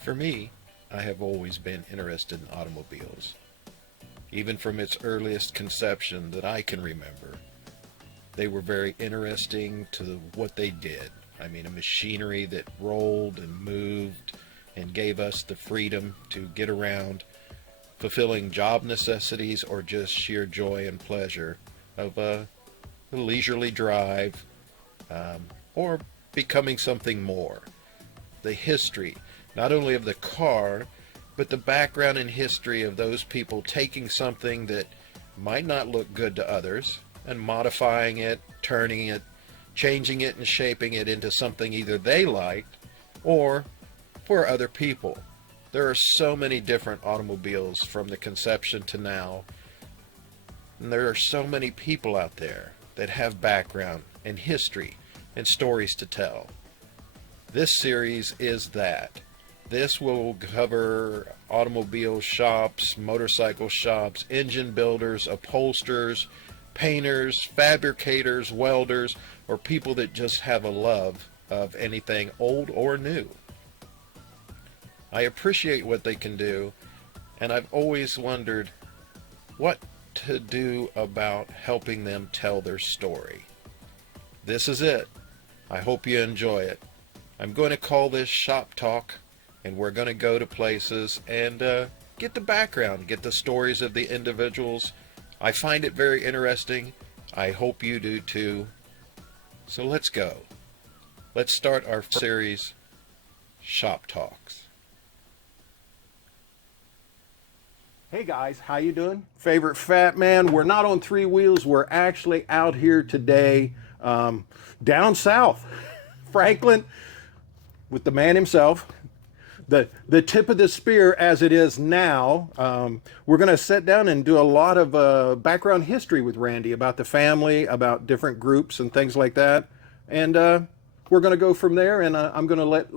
For me, I have always been interested in automobiles. Even from its earliest conception that I can remember, they were very interesting to what they did. I mean, a machinery that rolled and moved and gave us the freedom to get around, fulfilling job necessities or just sheer joy and pleasure of a leisurely drive, or becoming something more. The history, not only of the car, but the background and history of those people taking something that might not look good to others and modifying it, turning it, changing it and shaping it into something either they liked or for other people. There are so many different automobiles from the conception to now, and there are so many people out there that have background and history and stories to tell. This series is that. This will cover automobile shops, motorcycle shops, engine builders, upholsterers, painters, fabricators, welders, or people that just have a love of anything old or new. I appreciate what they can do, and I've always wondered what to do about helping them tell their story. This is it. I hope you enjoy it. I'm going to call this Shop Talk, and we're going to go to places and get the background, get the stories of the individuals. I find it very interesting. I hope you do too. So let's go. Let's start our series, Shop Talks. Hey guys, how you doing? Favorite Fat Man. We're not on three wheels. We're actually out here today, down south, Franklin, with the man himself. The tip of the spear as it is now. We're going to sit down and do a lot of background history with Randy about the family, about different groups and things like that. And we're going to go from there, and I'm going to let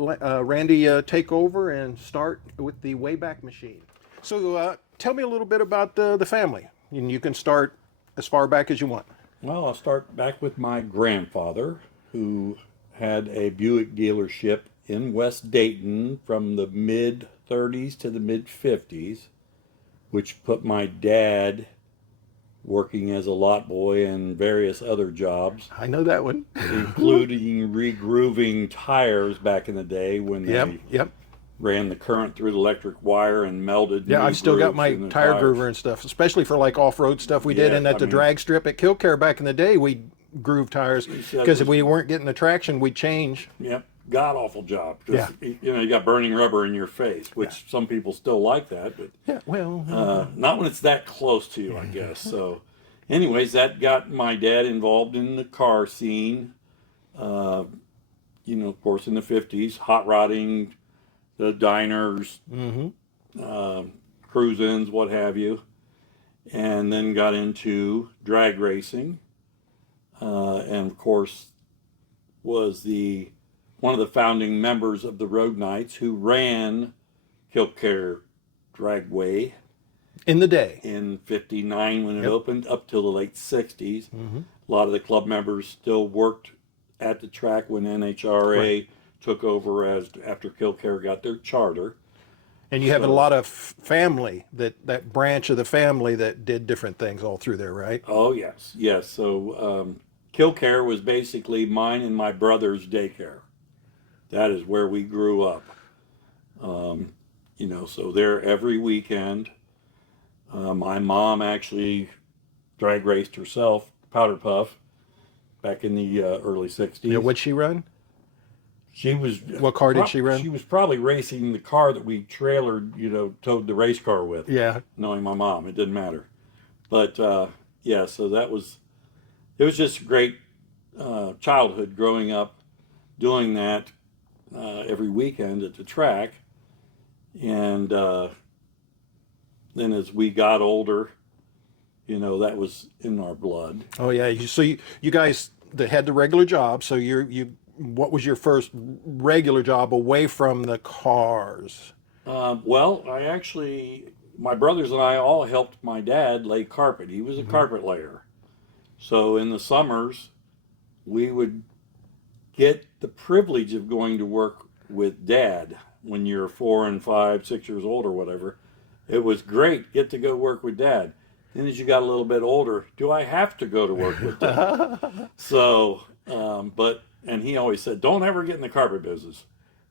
Randy take over and start with the Wayback Machine. So tell me a little bit about the family. And you can start as far back as you want. Well, I'll start back with my grandfather, who had a Buick dealership in West Dayton from the mid 30s to the mid 50s, which put my dad working as a lot boy and various other jobs. I know that one. Including regrooving tires back in the day when they ran the current through the electric wire and melted. Yeah, I've still got my tire groover and stuff, especially for like off-road stuff we did. And at the drag strip at Killcare back in the day, we groove tires because if we weren't getting the traction, we'd change. Yep. God awful job. Yeah. You got burning rubber in your face, which some people still like that, but not when it's that close to you, I guess. So anyways, that got my dad involved in the car scene. Of course in the 50s, hot rodding, the diners, cruise-ins, what have you. And then got into drag racing. And of course was one of the founding members of the Road Knights who ran Killcare Dragway in the day in '59 when it opened up till the late '60s. A lot of the club members still worked at the track when NHRA took over after Killcare got their charter. And you have a lot of family, that branch of the family that did different things all through there, right? Oh yes. So Killcare was basically mine and my brother's daycare. That is where we grew up. So there every weekend. My mom actually drag raced herself, Powder Puff, back in the early 60s. Yeah, what'd she run? She was... What car did she run? She was probably racing the car that we trailered, towed the race car with. Yeah. Knowing my mom, it didn't matter. But, so it was just a great childhood growing up doing that every weekend at the track. And then as we got older, that was in our blood. Oh yeah. So you guys that had the regular job. So what was your first regular job away from the cars? Well, my brothers and I all helped my dad lay carpet. He was a carpet layer. So in the summers, we would get the privilege of going to work with Dad when you're 4 and 5, 6 years old or whatever, it was great. Get to go work with Dad. Then as you got a little bit older, do I have to go to work with Dad? So, and he always said, don't ever get in the carpet business.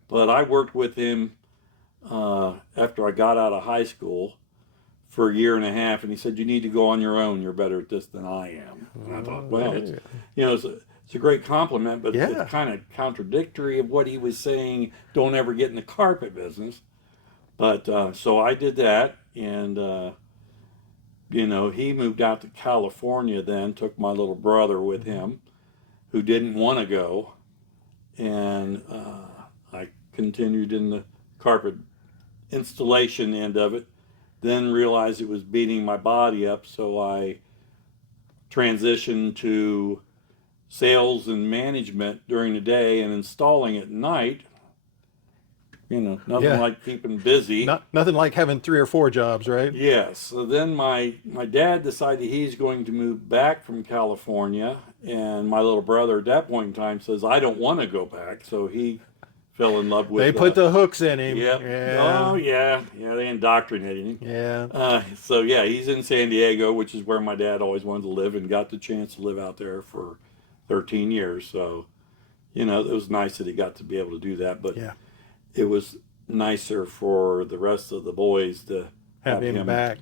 But I worked with him after I got out of high school for a year and a half, and he said, you need to go on your own. You're better at this than I am. And I thought, well, it's, it's a great compliment, but it's kind of contradictory of what he was saying, don't ever get in the carpet business. But so I did that, and he moved out to California then, took my little brother with him, who didn't want to go, and I continued in the carpet installation end of it, then realized it was beating my body up, so I transitioned to sales and management during the day and installing at night. Nothing like keeping busy. Nothing like having 3 or 4 jobs, right? Yes. So then my dad decided he's going to move back from California, and my little brother at that point in time says, I don't want to go back. So he fell in love with... They put the hooks in him. Yep. Yeah. Oh, yeah. Yeah, they indoctrinated him. Yeah. So, yeah, he's in San Diego, which is where my dad always wanted to live, and got the chance to live out there for 13 years. So, it was nice that he got to be able to do that. But it was nicer for the rest of the boys to have him back,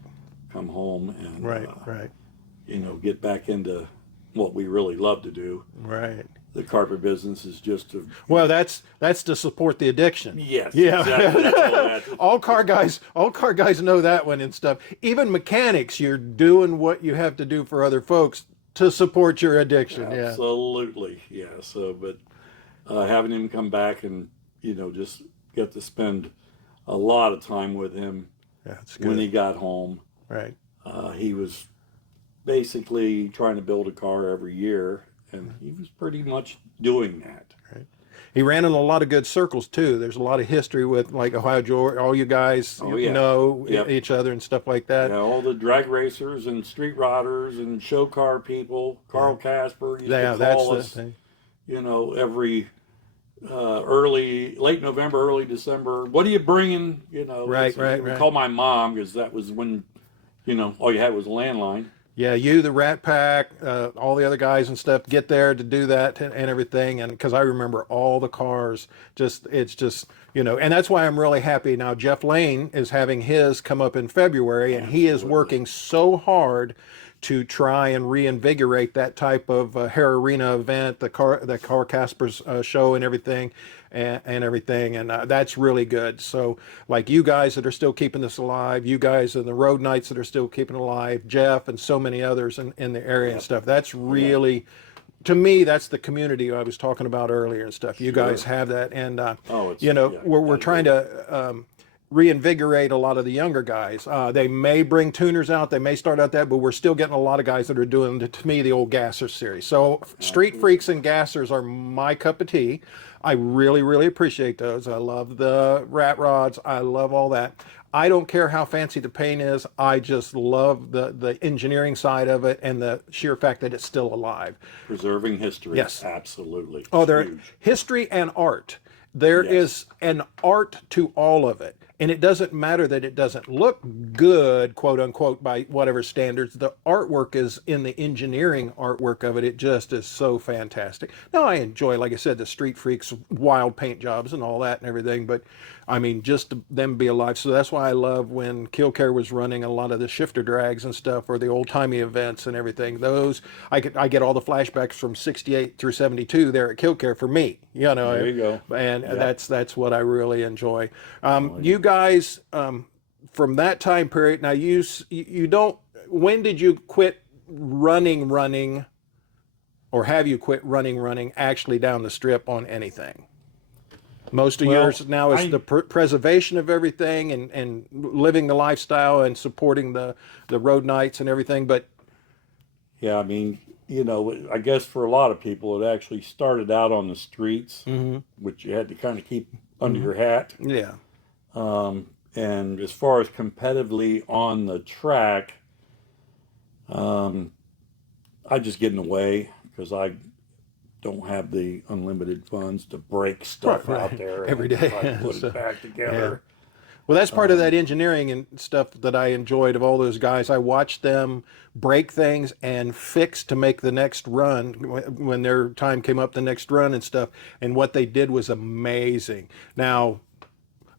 come home, and get back into what we really love to do. Right. The carpet business is just that's to support the addiction. Yes. Yeah. Exactly. That's all car guys know that one and stuff. Even mechanics, you're doing what you have to do for other folks to support your addiction. Absolutely. Yeah. So, but having him come back and just get to spend a lot of time with him when he got home. Right. He was basically trying to build a car every year, and he was pretty much doing that. Right. He ran in a lot of good circles too. There's a lot of history with like Ohio George, all you guys know each other and stuff like that. Yeah, all the drag racers and street riders and show car people. Carl Casper used to call us, every late November, early December. What are you bringing? Right. Call my mom, because that was when, all you had was a landline. Yeah, you, the Rat Pack, all the other guys and stuff get there to do that and everything. And because I remember all the cars, it's just, and that's why I'm really happy now. Jeff Lane is having his come up in February, and he is working so hard to try and reinvigorate that type of hair arena event, the Carl Casper's show and everything, and that's really good. So, like you guys that are still keeping this alive, you guys and the Road Knights that are still keeping it alive, Jeff and so many others in the area and stuff. That's really, to me, that's the community I was talking about earlier and stuff. You guys have that, and we're trying to reinvigorate a lot of the younger guys. They may bring tuners out, they may start out that, but we're still getting a lot of guys that are doing, to me, the old gasser series. So Street Freaks and gassers are my cup of tea. I really, really appreciate those. I love the rat rods. I love all that. I don't care how fancy the paint is. I just love the engineering side of it and the sheer fact that it's still alive. Preserving history. Yes. Absolutely. Oh, there history and art. There is an art to all of it. And it doesn't matter that it doesn't look good, quote unquote, by whatever standards. The artwork is in the engineering artwork of it. It just is so fantastic. Now, I enjoy, like I said, the Street Freaks, wild paint jobs and all that and everything. But, I mean, just them be alive. So that's why I love when Killcare was running a lot of the shifter drags and stuff, or the old-timey events and everything. Those, I get all the flashbacks from 68 through 72 there at Killcare for me. There you go. And that's what I really enjoy. You guys, from that time period, now you don't, when did you quit running, or have you quit running actually down the strip on anything? Most of yours now is the preservation of everything and living the lifestyle and supporting the Road Knights and everything. But yeah, I mean, I guess for a lot of people, it actually started out on the streets, which you had to kind of keep under your hat. Yeah. And as far as competitively on the track, I just get in the way because don't have the unlimited funds to break stuff Right, out right. there Every and day. try to put So, it back together. well, that's part of that engineering and stuff that I enjoyed of all those guys. I watched them break things and fix to make the next run when their time came up, the next run and stuff. And what they did was amazing. Now,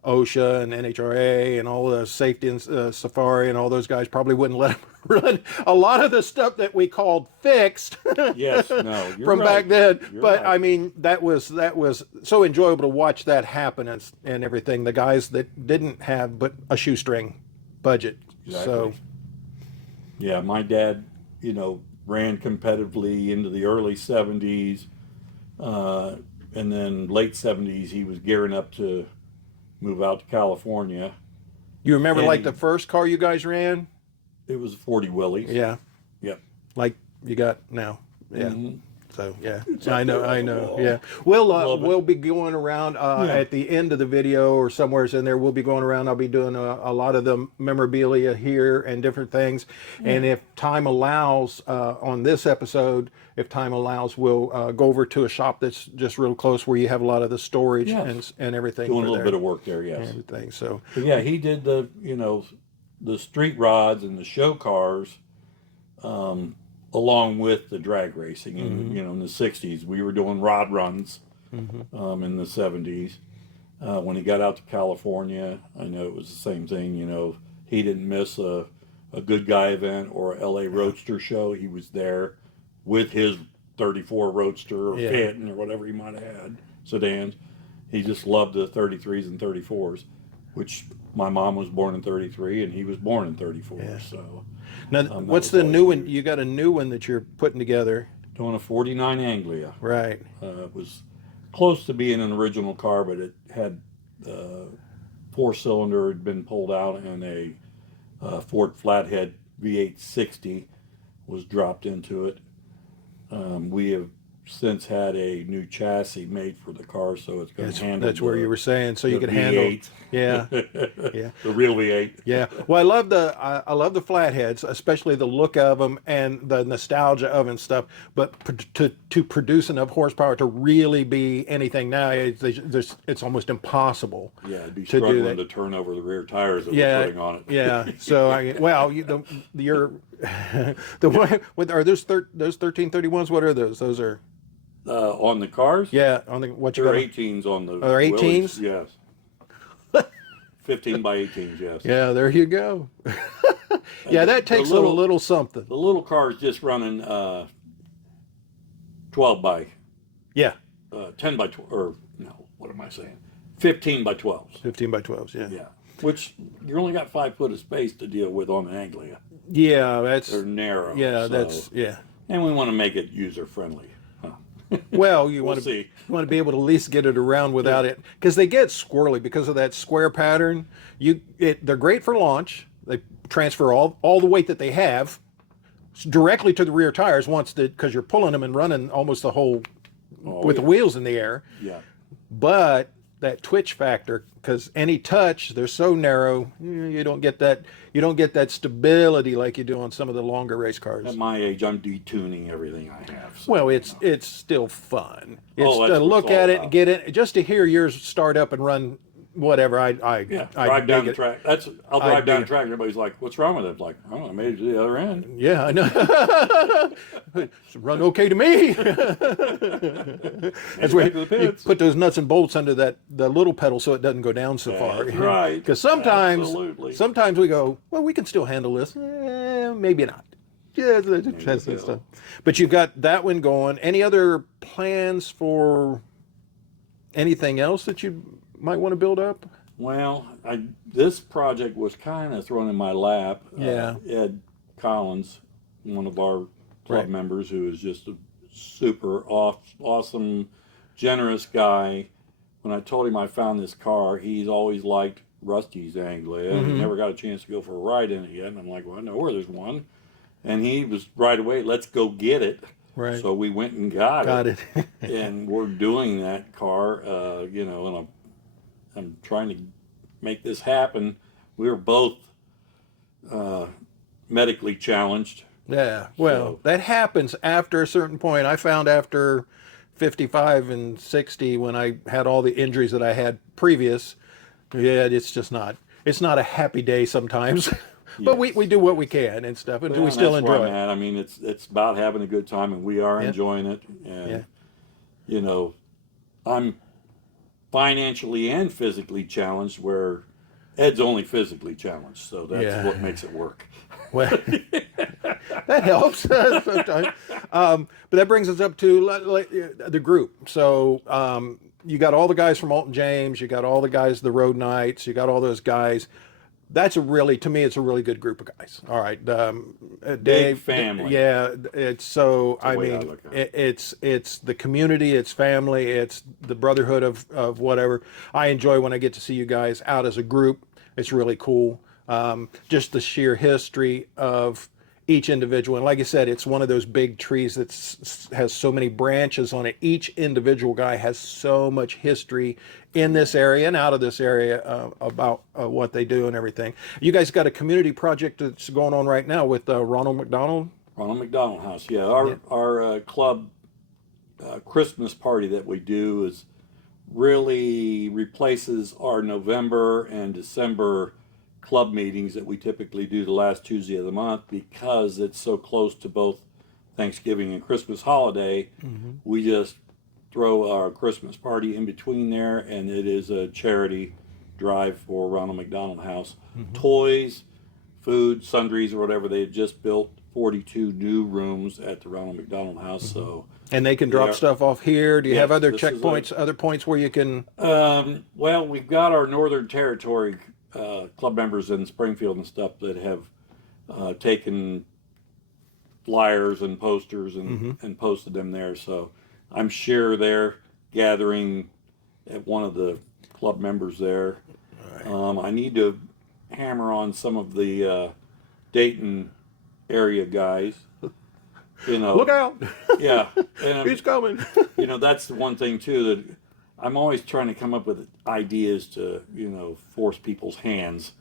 OSHA and NHRA and all the safety and Safari and all those guys probably wouldn't let them run a lot of the stuff that we called fixed Yes, no, you're from right. back then. You're But right. I mean, that was so enjoyable to watch that happen and everything. The guys that didn't have but a shoestring budget. Exactly. So Yeah, my dad, ran competitively into the early 70s. And then late 70s, he was gearing up to move out to California. you remember And like the first car you guys ran? It was 40 Willys. Yeah, Yep. like you got now. Yeah. Mhm. So yeah, up I know, there on I the know. wall. Yeah, we'll Love it. we'll be going around at the end of the video or somewhere's in there. We'll be going around. I'll be doing a lot of the memorabilia here and different things. And if time allows, on this episode, if time allows, we'll go over to a shop that's just real close where you have a lot of the storage Yes. and everything. Doing for a little there bit of work there, yes. and everything. So But yeah, he did the street rods and the show cars, along with the drag racing. And in the 60s, we were doing rod runs in the 70s. When he got out to California, I know it was the same thing. He didn't miss a Good Guy event or a LA Roadster show. He was there with his 34 Roadster or Phaeton or whatever he might have had, sedans. He just loved the 33s and 34s, which my mom was born in 33 and he was born in 34. Yeah. So now, that what's was the always new one? huge. You got a new one that you're putting together, Doing a 49 Anglia. right? It was close to being an original car, but it had four-cylinder had been pulled out, and a Ford Flathead V8 60 was dropped into it. We have since had a new chassis made for the car, so it's going to handle. That's where you were saying, so you the could handle. V8. Yeah, yeah. The real V8. Yeah, well, I love the flatheads, especially the look of them and the nostalgia of and stuff. But to produce enough horsepower to really be anything now, it's almost impossible. Yeah, it'd be To do struggling that. to turn over the rear tires that Yeah, we're putting on it. yeah. So you're the one are those 1331s? What are those? Those are On the cars, on the what you there are got? 18s on the. Are there 18s? Willys, yes. 15 by 18s, yes. Yeah, there you go. Yeah, that takes a little something. The little car is just running 12 by Yeah, 10 by 12, or no, what am I saying? 15 by 12s. 15 by 12s. Yeah. Yeah, which you only got 5 foot of space to deal with on an Anglia. Yeah, that's They're narrow. yeah, so- that's yeah. And we want to make it user friendly. Well, you We'll want to see. you want to be able to at least get it around without it, because they get squirrely because of that square pattern. They're great for launch. They transfer all the weight that they have directly to the rear tires because you're pulling them and running almost the whole with the wheels in the air. Yeah. But that twitch factor, because any touch, they're so narrow, you don't get that stability like you do on some of the longer race cars. At my age, I'm detuning everything I have. So, Well, it's still fun. It's Oh, that's to what look it's all at it about. and get it, just to hear yours start up and run. Whatever I drive down dig the it. track. I'll drive down dig the track. And everybody's like, "What's wrong with it?" I'm like, "I don't know. I made it to the other end." Yeah, I know. It's run okay to me. That's where back to the you pits. put those nuts and bolts under the little pedal so it doesn't go down so far. That's right. Because Absolutely. sometimes we go, well, we can still handle this. Maybe not. Yeah, that's go. stuff. But you've got that one going. Any other plans for anything else that you might want to build up? Well, this project was kind of thrown in my lap. Yeah. Ed Collins, one of our club Right. members, who is just a super awesome, generous guy. When I told him I found this car, he's always liked Rusty's Anglia. Mm-hmm. He never got a chance to go for a ride in it yet. And I'm like, well, I know where there's one. And he was right away, let's go get it. Right. So we went and got Got it. and we're doing that car, and I'm trying to make this happen. We were both medically challenged. Yeah, well, So- that happens after a certain point. I found after 55 and 60 when I had all the injuries that I had previous. Yeah, it's not a happy day sometimes. But Yes. we do what we can and stuff, and Yeah, we and still that's where enjoy I'm it. at. I mean, it's about having a good time, and we are Yeah. enjoying it. And Yeah. you know, I'm financially and physically challenged, where Ed's only physically challenged, so that's Yeah. what makes it work. Well, that helps sometimes. But that brings us up to the group. So you got all the guys from Alton James, you got all the guys, the Road Knights, you got all those guys. That's to me, it's a really good group of guys. All right, Dave, family. yeah, it's so. the I way I mean, look at it. it's the community, it's family, it's the brotherhood of whatever. I enjoy when I get to see you guys out as a group. It's really cool. Just the sheer history of each individual, and like I said, it's one of those big trees that has so many branches on it. Each individual guy has so much history in this area and out of this area about what they do and everything. You guys got a community project that's going on right now with Ronald McDonald. Ronald McDonald House, yeah. Yeah. Our club Christmas party that we do is really replaces our November and December club meetings that we typically do the last Tuesday of the month, because it's so close to both Thanksgiving and Christmas holiday. We just throw our Christmas party in between there, and it is a charity drive for Ronald McDonald House. Toys, food, sundries, or whatever. They had just built 42 new rooms at the Ronald McDonald House, so And they can drop Yeah. stuff off here. Do you Yes, have other this is checkpoints, other points where you can? well, we've got our Northern Territory club members in Springfield and stuff that have taken flyers and posters and posted them there. So I'm sure they're gathering at one of the club members there. I need to hammer on some of the Dayton area guys. You know, Look out! yeah, and He's coming. you know, that's the one thing too, that I'm always trying to come up with ideas to, force people's hands.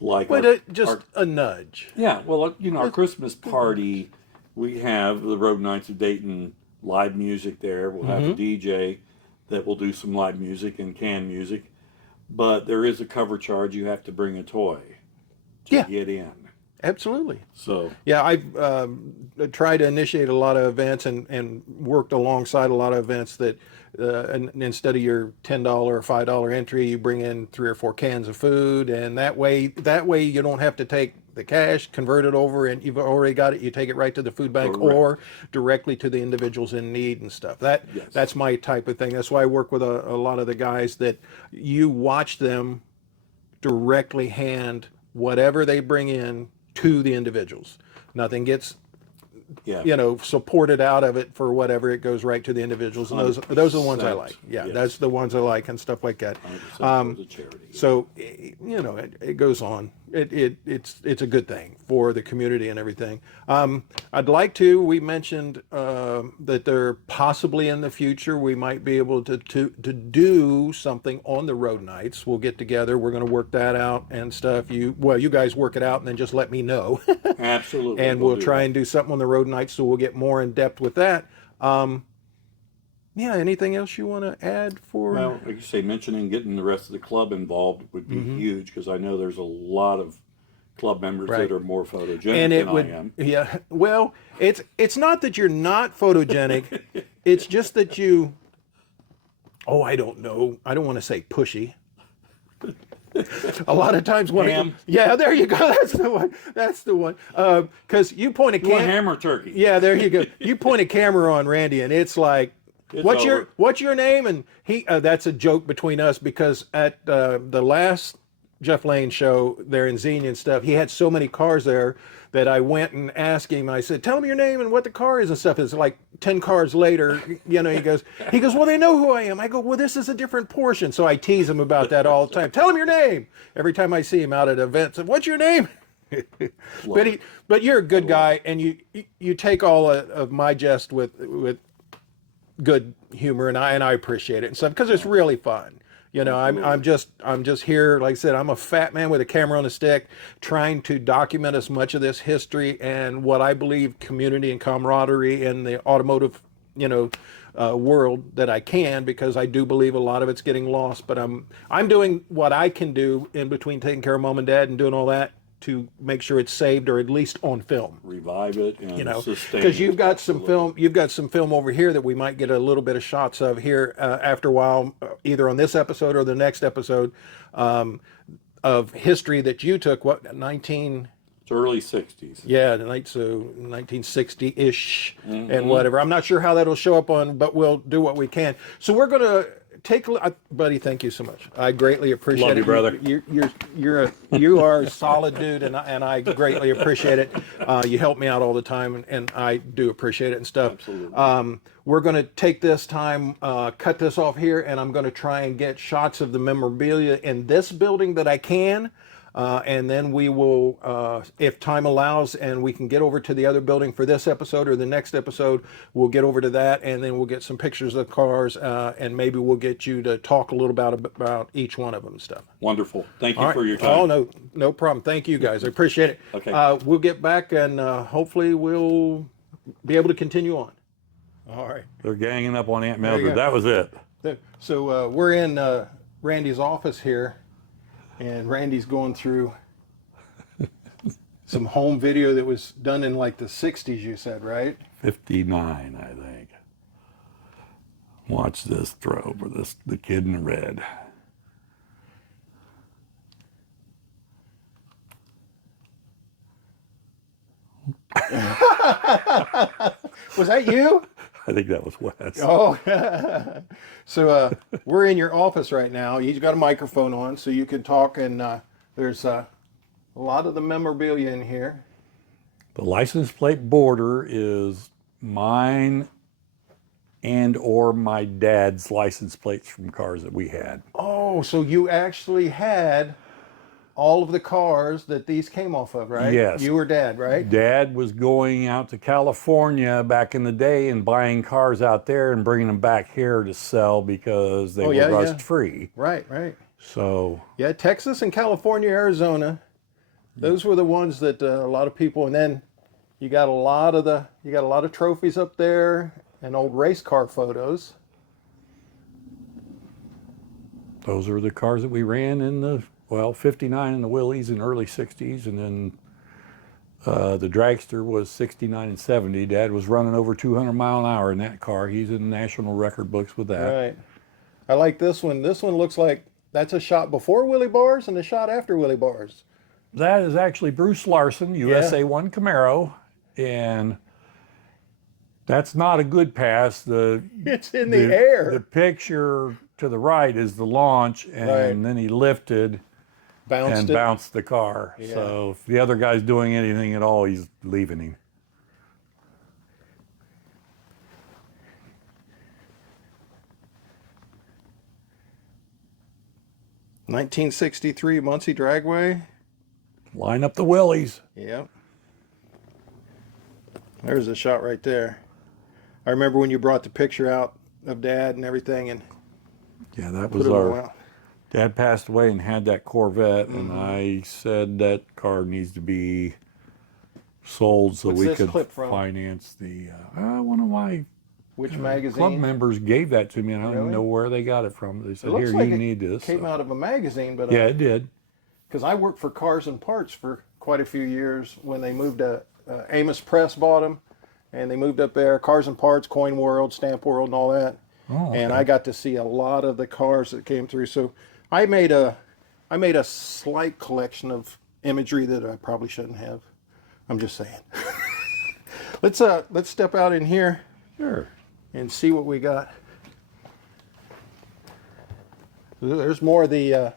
Like Just a nudge. yeah, well, our Christmas party, we have the Road Knights of Dayton live music there. We'll have a DJ that will do some live music and canned music, but there is a cover charge. You have to bring a toy to Yeah. get in. Absolutely. So Yeah, I've tried to initiate a lot of events and worked alongside a lot of events that and instead of your $10 or $5 entry, you bring in 3 or 4 cans of food, and that way you don't have to take the cash, convert it over, and you've already got it. You take it right to the food bank Correct. or directly to the individuals in need and stuff. Yes. That's my type of thing. That's why I work with a lot of the guys that you watch them directly hand whatever they bring in to the individuals. Nothing gets yeah, supported out of it for whatever. It goes right to the individuals, and those are the ones I 100%, like. Yeah, yes. that's the ones I like and stuff like that. 100% goes to charity. So it goes on. It's a good thing for the community and everything. I'd like to. We mentioned that there possibly in the future we might be able to do something on the Road Nights. We'll get together. We're going to work that out and stuff. You guys work it out and then just let me know. Absolutely. And we'll do try that. and do something on the Road Nights, so we'll get more in depth with that. Yeah, anything else you want to add for? Well, like you say, mentioning getting the rest of the club involved would be huge, because I know there's a lot of club members Right. that are more photogenic And it than would, I am. yeah. Well, it's not that you're not photogenic. It's just that you. Oh, I don't know. I don't want to say pushy. A lot of times when Ham. yeah, there you go. That's the one. That's the one. Because you point a You want camera. ham or turkey? Yeah, there you go. You point a camera on Randy, and it's like, It's what's over. your name? And he that's a joke between us, because at the last Jeff Lane show there in Xenia and stuff, he had so many cars there that I went and asked him. I said, "Tell me your name and what the car is and stuff." It's like 10 cars later, he goes, "Well, they know who I am." I go, "Well, this is a different portion." So I tease him about that all the time. Tell him your name every time I see him out at events. What's your name? But you're a good guy, and you take all of my jest with good humor, and I appreciate it and stuff, because it's really fun. I'm just here, like I said, I'm a fat man with a camera on a stick, trying to document as much of this history and what I believe community and camaraderie and the automotive, world that I can, because I do believe a lot of it's getting lost. But I'm doing what I can do in between taking care of mom and dad and doing all that to make sure it's saved, or at least on film. Revive it and You know, sustain because it. you've got some Absolutely. film, you've got some film over here that we might get a little bit of shots of here after a while, either on this episode or the next episode, of history that you took. What, 19? It's early 60s. Yeah, so 1960-ish and whatever. I'm not sure how that'll show up on, but we'll do what we can. So we're gonna take a look. Buddy, thank you so much. I greatly appreciate Love it. you, brother. You are a solid dude, and I greatly appreciate it. You help me out all the time, and I do appreciate it and stuff. Absolutely. We're going to take this time, cut this off here, and I'm going to try and get shots of the memorabilia in this building that I can. And then we will, if time allows and we can get over to the other building for this episode or the next episode, we'll get over to that, and then we'll get some pictures of cars, and maybe we'll get you to talk a little about each one of them and stuff. Wonderful. Thank you All for right. your time. Oh, no problem. Thank you guys. I appreciate it. Okay. We'll get back, and hopefully we'll be able to continue on. All right. They're ganging up on Aunt you Mildred. go. That was it. So we're in Randy's office here, and Randy's going through some home video that was done in like the 60s, you said, right? 59, I think. Watch this throw for this, the kid in red. Was that you? I think that was Wes. Oh, so we're in your office right now. You've got a microphone on, so you can talk, and there's a lot of the memorabilia in here. The license plate border is mine and or my dad's license plates from cars that we had. Oh, so you actually had all of the cars that these came off of, right? Yes. You or Dad, right? Dad was going out to California back in the day and buying cars out there and bringing them back here to sell because they were rust free. Right. So Yeah, Texas and California, Arizona, those were the ones that a lot of people. And then you got a lot of trophies up there and old race car photos. those are the cars that we ran in the 59 in the Willies in early 60s, and then the dragster was 69 and 70. Dad was running over 200 mile an hour in that car. He's in the national record books with that. Right. I like this one. This one looks like that's a shot before Willie Bars and a shot after Willie Bars. That is actually Bruce Larson, USA 1 Camaro, and that's not a good pass. It's in the air. The picture to the right is the launch, and then he lifted and bounced the car. Yeah. So if the other guy's doing anything at all, he's leaving him. (1963) Muncie Dragway. Line up the Willies. Yep. There's a shot right there. I remember when you brought the picture out of Dad and everything, and Yeah, that put was it our... on. Dad passed away and had that Corvette, and I said that car needs to be sold so What's we this could clip from? finance the... one of my Which club magazine? members gave that to me, and I don't Really? even know where they got it from. They It said, looks here, like you it need this. came So- out of a magazine, but Yeah, it did. because I worked for Cars and Parts for quite a few years when they moved to Amos Press bought them, and they moved up there. Cars and Parts, Coin World, Stamp World, and all that. Oh, And okay. I got to see a lot of the cars that came through. So I made a slight collection of imagery that I probably shouldn't have. I'm just saying. Let's step out in here Sure. and see what we got. There's more of the.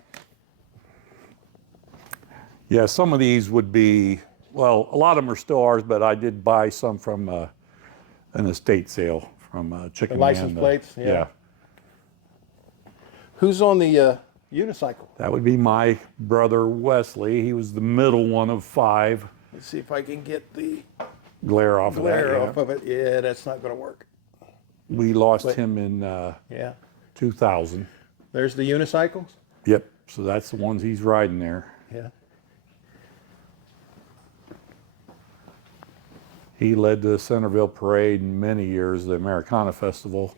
Yeah, some of these would be, well, a lot of them are still ours, but I did buy some from an estate sale from Chicken The license Man, plates? Yeah. Yeah. Who's on the unicycle? That would be my brother Wesley. He was the middle one of 5. Let's see if I can get the Glare off glare of that. off of it. Yeah, that's not going to work. We lost Wait. him in Yeah. 2000. There's the unicycles. Yep. So that's the ones he's riding there. Yeah. He led the Centerville Parade in many years, the Americana Festival.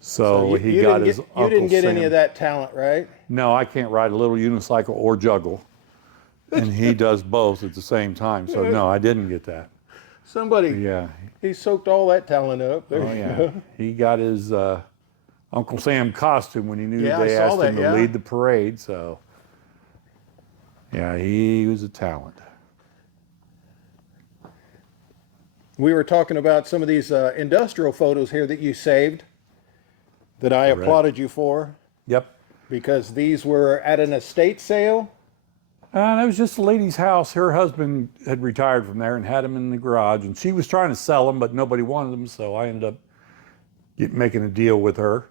So he got his uncle You didn't get any Sam. of that talent, right? No, I can't ride a little unicycle or juggle. And he does both at the same time. So no, I didn't get that. Somebody, Yeah. he soaked all that talent up. There Oh you yeah. go. He got his Uncle Sam costume when he knew Yeah, they I saw asked that, him to yeah. lead the parade. So yeah, he was a talent. We were talking about some of these industrial photos here that you saved that I Correct. applauded you for, Yep. because these were at an estate sale. That was just a lady's house. Her husband had retired from there and had them in the garage, and she was trying to sell them, but nobody wanted them, so I ended up making a deal with her.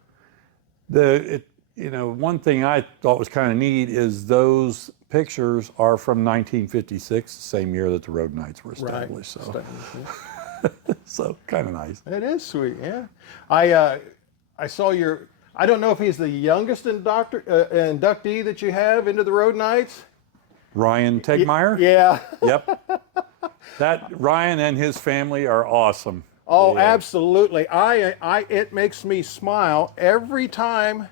One thing I thought was kind of neat is those pictures are from 1956, the same year that the road nights were established. So, so kind of nice. It is sweet, yeah. I saw your. I don't know if he's the youngest inductee that you have into the road nights. Ryan Tegmeyer? Yeah. Yep. That Ryan and his family are awesome. Oh, absolutely. It makes me smile every time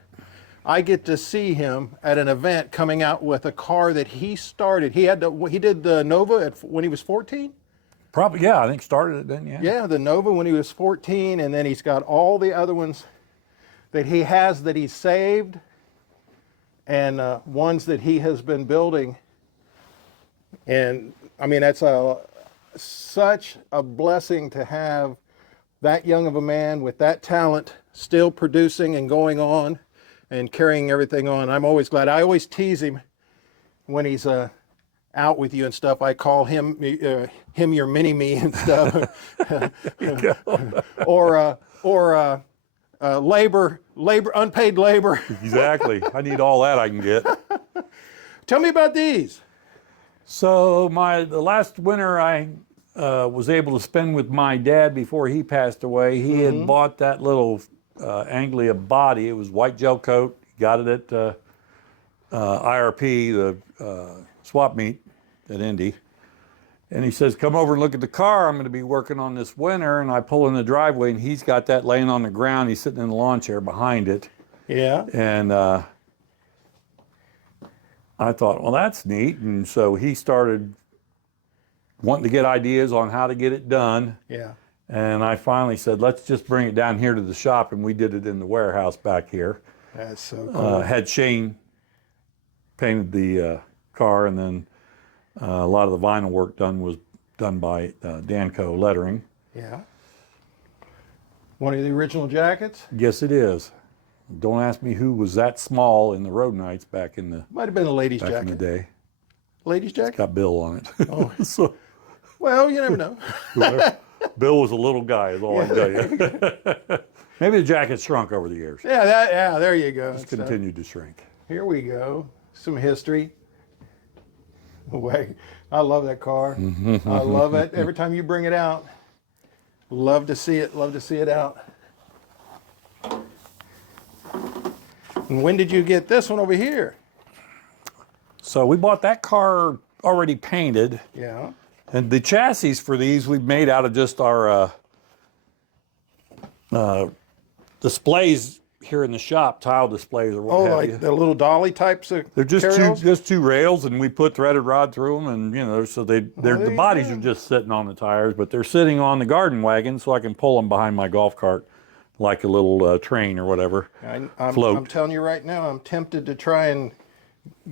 I get to see him at an event coming out with a car that he started. He did the Nova when he was 14. Probably, yeah. I think started it then. Yeah. Yeah, the Nova when he was 14, and then he's got all the other ones that he has that he saved, and ones that he has been building. And I mean, that's such a blessing to have that young of a man with that talent still producing and going on and carrying everything on. I'm always glad. I always tease him when he's out with you and stuff. I call him your mini me and stuff. or unpaid labor. Exactly. I need all that I can get. Tell me about these. So the last winter I was able to spend with my dad before he passed away. He had bought that little Anglia body. It was white gel coat. He got it at IRP, the swap meet at Indy. And he says, come over and look at the car. I'm going to be working on this winter. And I pull in the driveway, and he's got that laying on the ground. He's sitting in the lawn chair behind it. Yeah. And I thought, well, that's neat. And so he started wanting to get ideas on how to get it done. Yeah. And I finally said, let's just bring it down here to the shop. And we did it in the warehouse back here. That's so cool. Had Shane painted the car, and then a lot of the vinyl work was done by Danco Lettering. Yeah. One of the original jackets? Yes, it is. Don't ask me who was that small in the road nights back in the Might have been a ladies' back jacket. in the day. Ladies' jacket? Got Bill on it. Oh. So Well, you never know. Bill was a little guy, is all I can tell you. Maybe the jacket shrunk over the years. Yeah, there you go. It's continued to shrink. Here we go. Some history. Wait, I love that car. I love it. Every time you bring it out, love to see it. Love to see it out. And when did you get this one over here? So we bought that car already painted. Yeah. And the chassis for these we've made out of just our displays here in the shop, tile displays or what have like you. the little dolly types of They're carryalls? just two rails, and we put threaded rod through them, and so the you bodies go. are just sitting on the tires, but they're sitting on the garden wagon, so I can pull them behind my golf cart like a little train or whatever. I'm telling you right now, I'm tempted to try and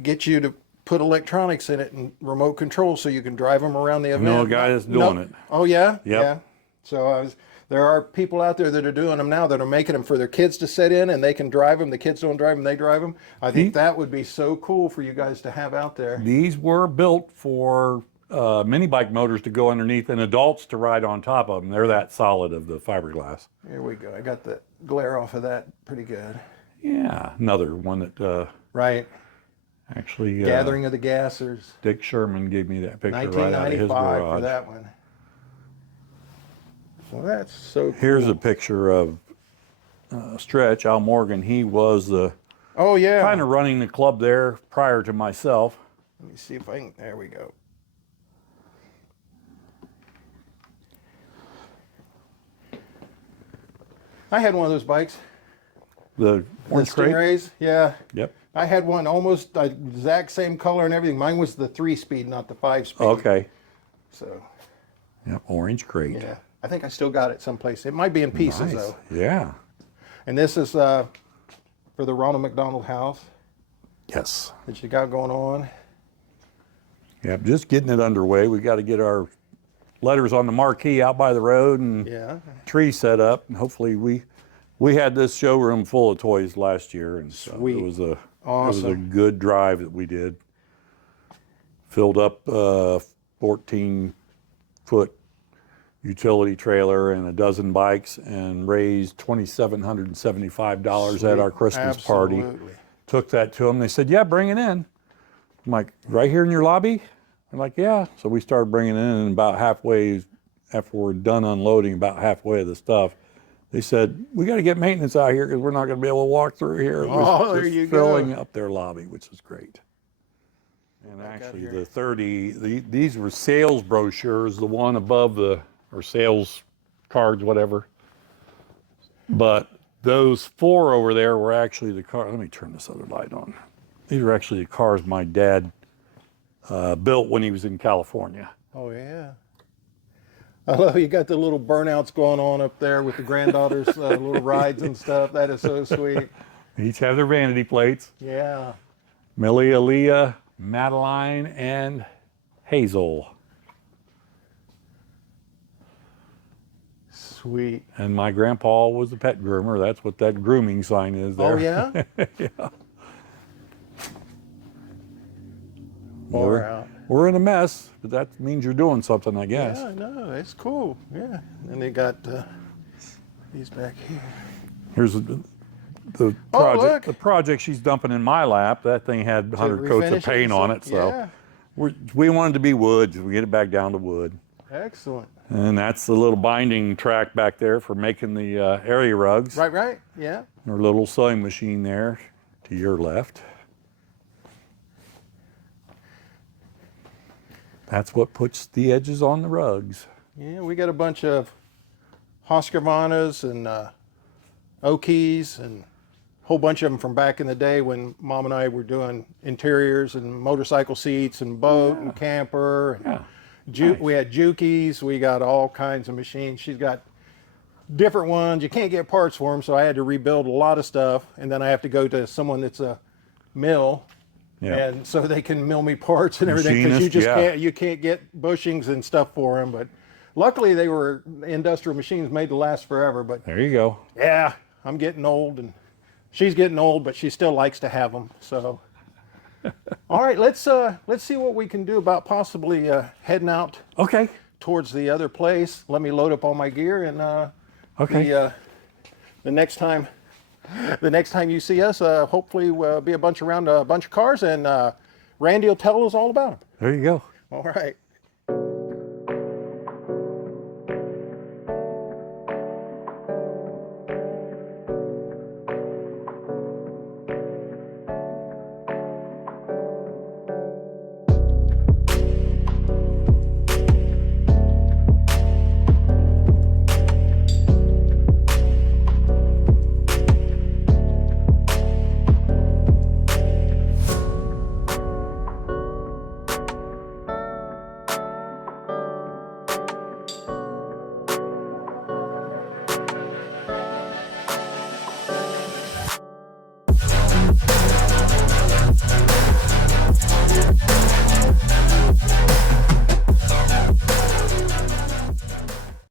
get you to put electronics in it and remote control so you can drive them around the event. know a guy that's doing it. Oh yeah, Yep. yeah. So there are people out there that are doing them now that are making them for their kids to sit in, and they can drive them. The kids don't drive them; they drive them. I think that would be so cool for you guys to have out there. These were built for mini bike motors to go underneath and adults to ride on top of them. They're that solid of the fiberglass. Here we go. I got the glare off of that pretty good. Yeah, another one that Right. actually Gathering of the Gassers. Dick Sherman gave me that picture right out of his 1995 garage. for that one. Well, that's so cool. Here's a picture of Stretch, Al Morgan. He was Oh yeah. kind of running the club there prior to myself. Let me see if I can. There we go. I had one of those bikes. The orange The crate? Stingrays, yeah. Yep. I had one almost the exact same color and everything. Mine was the 3-speed, not the 5-speed. Okay. So, Yep, orange crate. yeah. I think I still got it someplace. It might be in pieces, Nice. though. Yeah. And this is for the Ronald McDonald House Yes. that you got going on. Yep, just getting it underway. We got to get our letters on the marquee out by the road and Yeah. tree set up, and hopefully we had this showroom full of toys last year, and so Sweet. it was a Awesome. good drive that we did. Filled up a 14-foot utility trailer and a dozen bikes, and raised $2,775 at our Christmas party. Absolutely. Took that to them. They said, "Yeah, bring it in." I'm like, "Right here in your lobby?" I'm like, "Yeah." So we started bringing it in, and about halfway, after we're done unloading about halfway of the stuff, they said, "We got to get maintenance out here because we're not going to be able to walk through here." It was Oh, there just you filling go. up their lobby, which was great. And actually, here. the 30, these were sales brochures, the one above or sales cards, whatever. But those 4 over there were actually the car. Let me turn this other light on. These were actually the cars my dad built when he was in California. Oh, yeah. I love you got the little burnouts going on up there with the granddaughters' little rides and stuff. That is so sweet. They each have their vanity plates. Yeah. Millie, Aaliyah, Madeline, and Hazel. Sweet. And my grandpa was the pet groomer. That's what that grooming sign is there. Oh, yeah? Yeah. Far out. We're in a mess, but that means you're doing something, I guess. Yeah, I know. It's cool. Yeah. And they got these back here. Here's the Oh, project. look. The project she's dumping in my lap. That thing had 100 coats refinish of it paint and on stuff? it, so Yeah. we wanted to be wood. We get it back down to wood, Excellent. and that's the little binding track back there for making the area rugs. Right, right. Yeah. Our little sewing machine there to your left. That's what puts the edges on the rugs. Yeah, we got a bunch of Husqvarnas and Okies and a whole bunch of them from back in the day when Mom and I were doing interiors and motorcycle seats and boat and camper. And Yeah. We had Jukies. We got all kinds of machines. She's got different ones. You can't get parts for them, so I had to rebuild a lot of stuff. And then I have to go to someone that's a mill. Yeah. And so they can mill me parts and everything because you Machinist, just yeah. can't get bushings and stuff for them. But luckily they were industrial machines made to last forever. But There you go. yeah, I'm getting old and she's getting old, but she still likes to have them. So all right, let's see what we can do about possibly heading out Okay. towards the other place. Let me load up all my gear and Okay. the next time you see us, hopefully we'll be a bunch around a bunch of cars, and Randy will tell us all about them. There you go. All right.